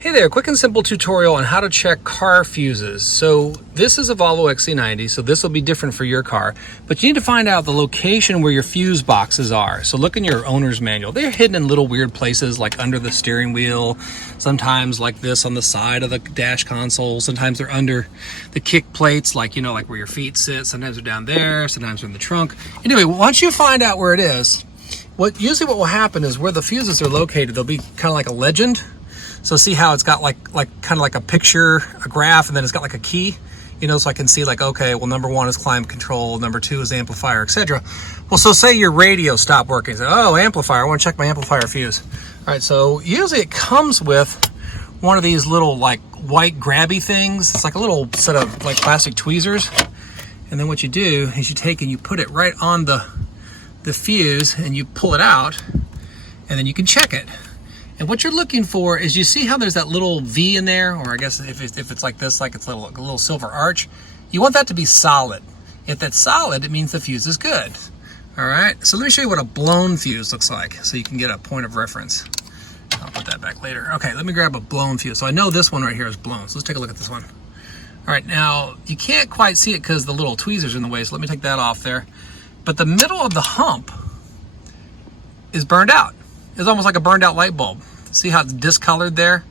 Hey there, quick and simple tutorial on how to check car fuses. So this is a Volvo XC90, so this will be different for your car, but you need to find out the location where your fuse boxes are. So look in your owner's manual. They're hidden in little weird places like under the steering wheel, sometimes like this on the side of the dash console, sometimes they're under the kick plates, like, you know, like where your feet sit, sometimes they're down there, sometimes they're in the trunk. Anyway, once you find out where it is, usually what will happen is where the fuses are located, they'll be kind of like a legend. So see how it's got like kind of like a picture, a graph, and then it's got like a key, you know, so I can see like, okay, well, number one is climate control, number two is amplifier, etc. Well, so say your radio stopped working. Say, oh, amplifier, I want to check my amplifier fuse. All right, so usually it comes with one of these little like white grabby things. It's like a little set of like plastic tweezers. And then what you do is you take and you put it right on the fuse and you pull it out, and then you can check it. And what you're looking for is, you see how there's that little V in there, or I guess if it's like this, like it's a little silver arch, you want that to be solid. If that's solid, it means the fuse is good. All right, so let me show you what a blown fuse looks like so you can get a point of reference. I'll put that back later. Okay, let me grab a blown fuse. So I know this one right here is blown, so let's take a look at this one. All right, now you can't quite see it because the little tweezers are in the way, so let me take that off there. But the middle of the hump is burned out. It's almost like a burned out light bulb. See how it's discolored there?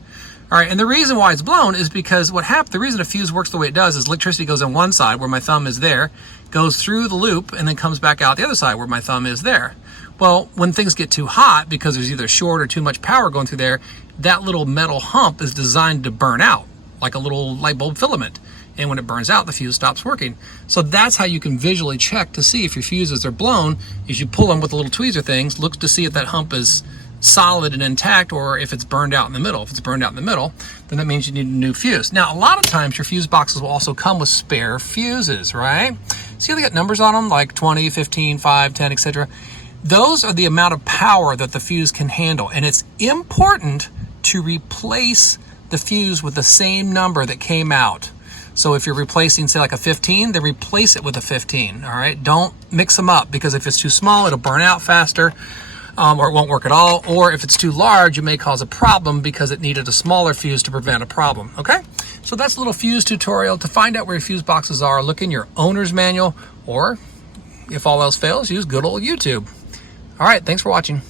All right, and the reason why it's blown is because the reason a fuse works the way it does is electricity goes on one side where my thumb is there, goes through the loop, and then comes back out the other side where my thumb is there. Well, when things get too hot, because there's either short or too much power going through there, that little metal hump is designed to burn out, like a little light bulb filament. And when it burns out, the fuse stops working. So that's how you can visually check to see if your fuses are blown, is you pull them with the little tweezer things, look to see if that hump is solid and intact, or if it's burned out in the middle. If it's burned out in the middle, then that means you need a new fuse. Now, a lot of times your fuse boxes will also come with spare fuses, right? See how they got numbers on them, like 20, 15, 5, 10, etc. Those are the amount of power that the fuse can handle, and it's important to replace the fuse with the same number that came out. So if you're replacing, say, like a 15, then replace it with a 15, all right? Don't mix them up, because if it's too small, it'll burn out faster, or it won't work at all. Or if it's too large, it may cause a problem because it needed a smaller fuse to prevent a problem, okay? So that's a little fuse tutorial. To find out where your fuse boxes are, look in your owner's manual, or if all else fails, use good old YouTube. All right, thanks for watching.